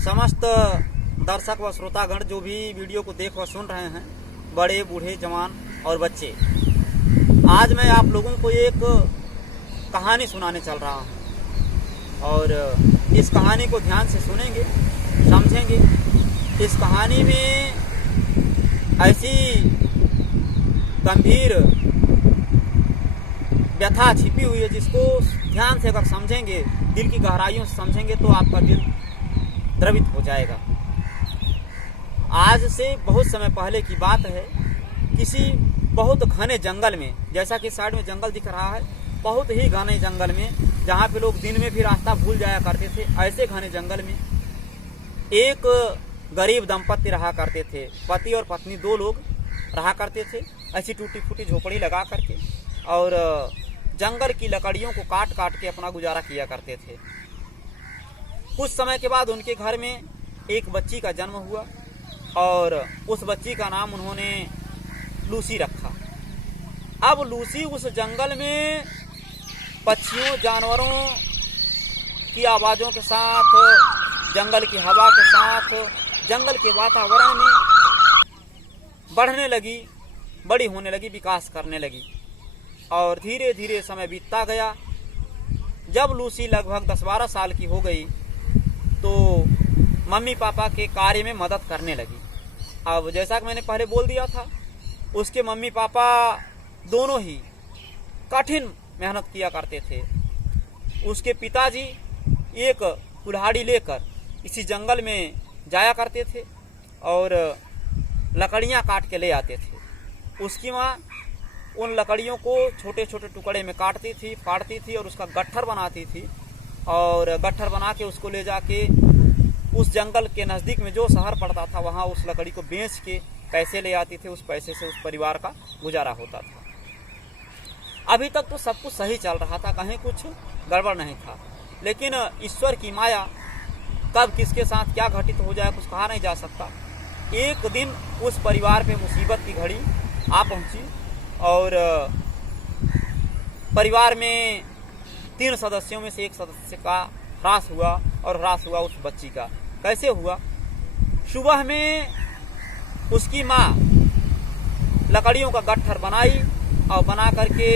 समस्त दर्शक व श्रोतागण जो भी वीडियो को देख व सुन रहे हैं, बड़े बूढ़े जवान और बच्चे, आज मैं आप लोगों को एक कहानी सुनाने चल रहा हूँ और इस कहानी को ध्यान से सुनेंगे, समझेंगे। इस कहानी में ऐसी गंभीर व्यथा छिपी हुई है जिसको ध्यान से अगर समझेंगे, दिल की गहराइयों से समझेंगे तो आपका दिल द्रवित हो जाएगा। आज से बहुत समय पहले की बात है, किसी बहुत घने जंगल में, जैसा कि साइड में जंगल दिख रहा है, बहुत ही घने जंगल में, जहाँ पे लोग दिन में भी रास्ता भूल जाया करते थे, ऐसे घने जंगल में एक गरीब दंपत्ति रहा करते थे। पति और पत्नी दो लोग रहा करते थे, ऐसी टूटी फूटी झोपड़ी लगा करके, और जंगल की लकड़ियों को काट काट के अपना गुजारा किया करते थे। कुछ समय के बाद उनके घर में एक बच्ची का जन्म हुआ और उस बच्ची का नाम उन्होंने लूसी रखा। अब लूसी उस जंगल में पक्षियों, जानवरों की आवाज़ों के साथ, जंगल की हवा के साथ, जंगल के वातावरण में बढ़ने लगी, बड़ी होने लगी, विकास करने लगी। और धीरे धीरे समय बीतता गया। जब लूसी लगभग 10-12 साल की हो गई तो मम्मी पापा के कार्य में मदद करने लगी। अब जैसा कि मैंने पहले बोल दिया था, उसके मम्मी पापा दोनों ही कठिन मेहनत किया करते थे। उसके पिताजी एक कुल्हाड़ी लेकर इसी जंगल में जाया करते थे और लकड़ियाँ काट के ले आते थे। उसकी माँ उन लकड़ियों को छोटे छोटे टुकड़े में काटती थी, फाड़ती थी और उसका गट्ठर बनाती थी, और गट्ठर बना के उसको ले जाके उस जंगल के नज़दीक में जो शहर पड़ता था वहाँ उस लकड़ी को बेच के पैसे ले आती थी। उस पैसे से उस परिवार का गुजारा होता था। अभी तक तो सब कुछ सही चल रहा था, कहीं कुछ गड़बड़ नहीं था। लेकिन ईश्वर की माया, कब किसके साथ क्या घटित हो जाए कुछ कहा नहीं जा सकता। एक दिन उस परिवार पे मुसीबत की घड़ी आ पहुंची और परिवार में 3 सदस्यों में से एक सदस्य का ह्रास हुआ, और ह्रास हुआ उस बच्ची का। कैसे हुआ? सुबह में उसकी माँ लकड़ियों का गट्ठर बनाई और बना करके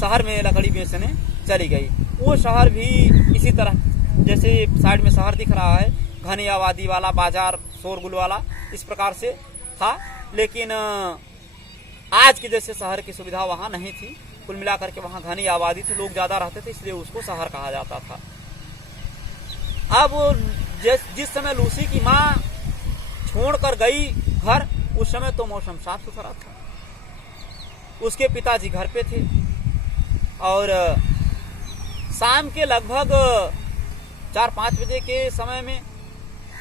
शहर में लकड़ी बेचने चली गई। वो शहर भी इसी तरह, जैसे साइड में शहर दिख रहा है, घनी आबादी वाला, बाजार शोरगुल वाला, इस प्रकार से था। लेकिन आज के जैसे शहर की सुविधा वहाँ नहीं थी। कुल मिलाकर के वहाँ घनी आबादी थी, लोग ज़्यादा रहते थे, इसलिए उसको शहर कहा जाता था। अब जिस समय लूसी की माँ छोड़कर गई घर, उस समय तो मौसम साफ सुथरा था। उसके पिताजी घर पे थे और शाम के लगभग 4-5 बजे के समय में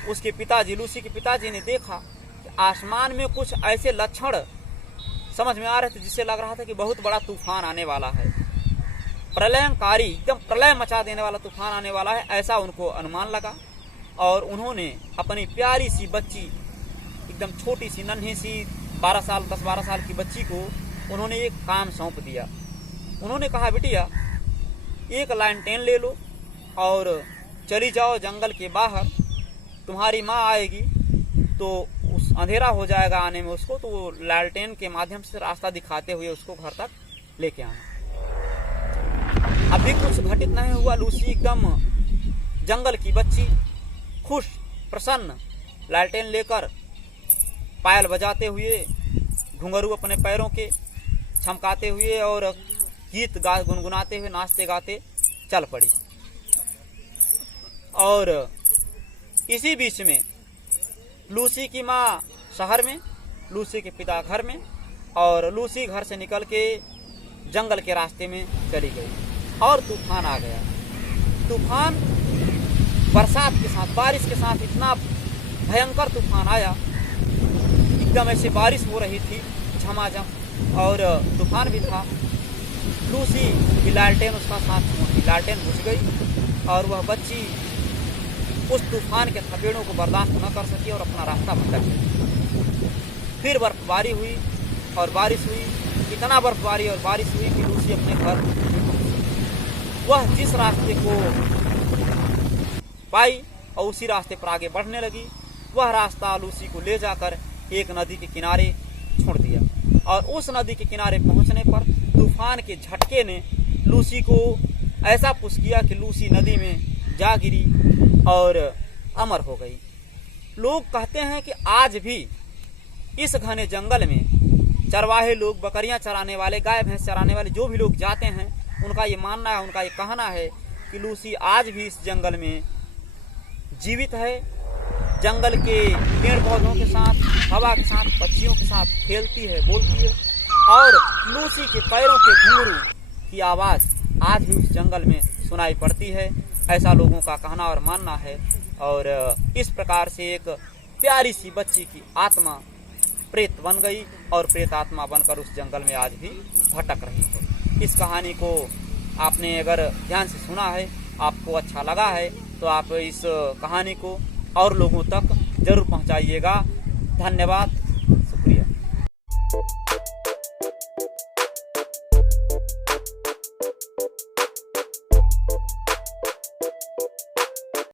उसके पिताजी, लूसी के पिताजी ने देखा कि आसमान में कुछ ऐसे लक्षण समझ में आ रहे थे जिससे लग रहा था कि बहुत बड़ा तूफान आने वाला है, प्रलयंकारी, एकदम प्रलय मचा देने वाला तूफान आने वाला है, ऐसा उनको अनुमान लगा। और उन्होंने अपनी प्यारी सी बच्ची, एकदम छोटी सी नन्ही सी 10-12 साल की बच्ची को उन्होंने एक काम सौंप दिया। उन्होंने कहा, बिटिया एक लालटेन ले लो और चली जाओ जंगल के बाहर, तुम्हारी माँ आएगी तो उस अंधेरा हो जाएगा आने में उसको, तो वो लालटेन के माध्यम से रास्ता दिखाते हुए उसको घर तक लेके आना। अभी कुछ घटित नहीं हुआ। लूसी एकदम जंगल की बच्ची, खुश प्रसन्न, लालटेन लेकर पायल बजाते हुए, घुंघरू अपने पैरों के छमकाते हुए और गीत गुनगुनाते हुए, नाचते गाते चल पड़ी। और इसी बीच में लूसी की माँ शहर में, लूसी के पिता घर में, और लूसी घर से निकल के जंगल के रास्ते में चली गई और तूफान आ गया। तूफान बरसात के साथ, बारिश के साथ, इतना भयंकर तूफान आया, एकदम ऐसे बारिश हो रही थी झमाझम और तूफान भी था। लूसी की लालटेन उसका साथ छोड़, लालटेन बुझ गई और वह बच्ची उस तूफान के थपेड़ों को बर्दाश्त न कर सकी और अपना रास्ता भटक गई। फिर बर्फबारी हुई और बारिश हुई, इतना बर्फबारी और बारिश हुई कि लूसी अपने घर, वह जिस रास्ते को पाई और उसी रास्ते पर आगे बढ़ने लगी। वह रास्ता लूसी को ले जाकर एक नदी के किनारे छोड़ दिया और उस नदी के किनारे पहुंचने पर तूफान के झटके ने लूसी को ऐसा पुश किया कि लूसी नदी में जा गिरी और अमर हो गई। लोग कहते हैं कि आज भी इस घने जंगल में चरवाहे लोग, बकरियां चराने वाले, गाय भैंस चराने वाले जो भी लोग जाते हैं, उनका ये मानना है, उनका ये कहना है कि लूसी आज भी इस जंगल में जीवित है। जंगल के पेड़ पौधों के साथ, हवा के साथ, पक्षियों के साथ खेलती है, बोलती है और लूसी के पैरों के घुंघरू की आवाज़ आज भी उस जंगल में सुनाई पड़ती है। ऐसा लोगों का कहना और मानना है। और इस प्रकार से एक प्यारी सी बच्ची की आत्मा प्रेत बन गई और प्रेत आत्मा बनकर उस जंगल में आज भी भटक रही है। इस कहानी को आपने अगर ध्यान से सुना है, आपको अच्छा लगा है, तो आप इस कहानी को और लोगों तक जरूर पहुंचाइएगा। धन्यवाद।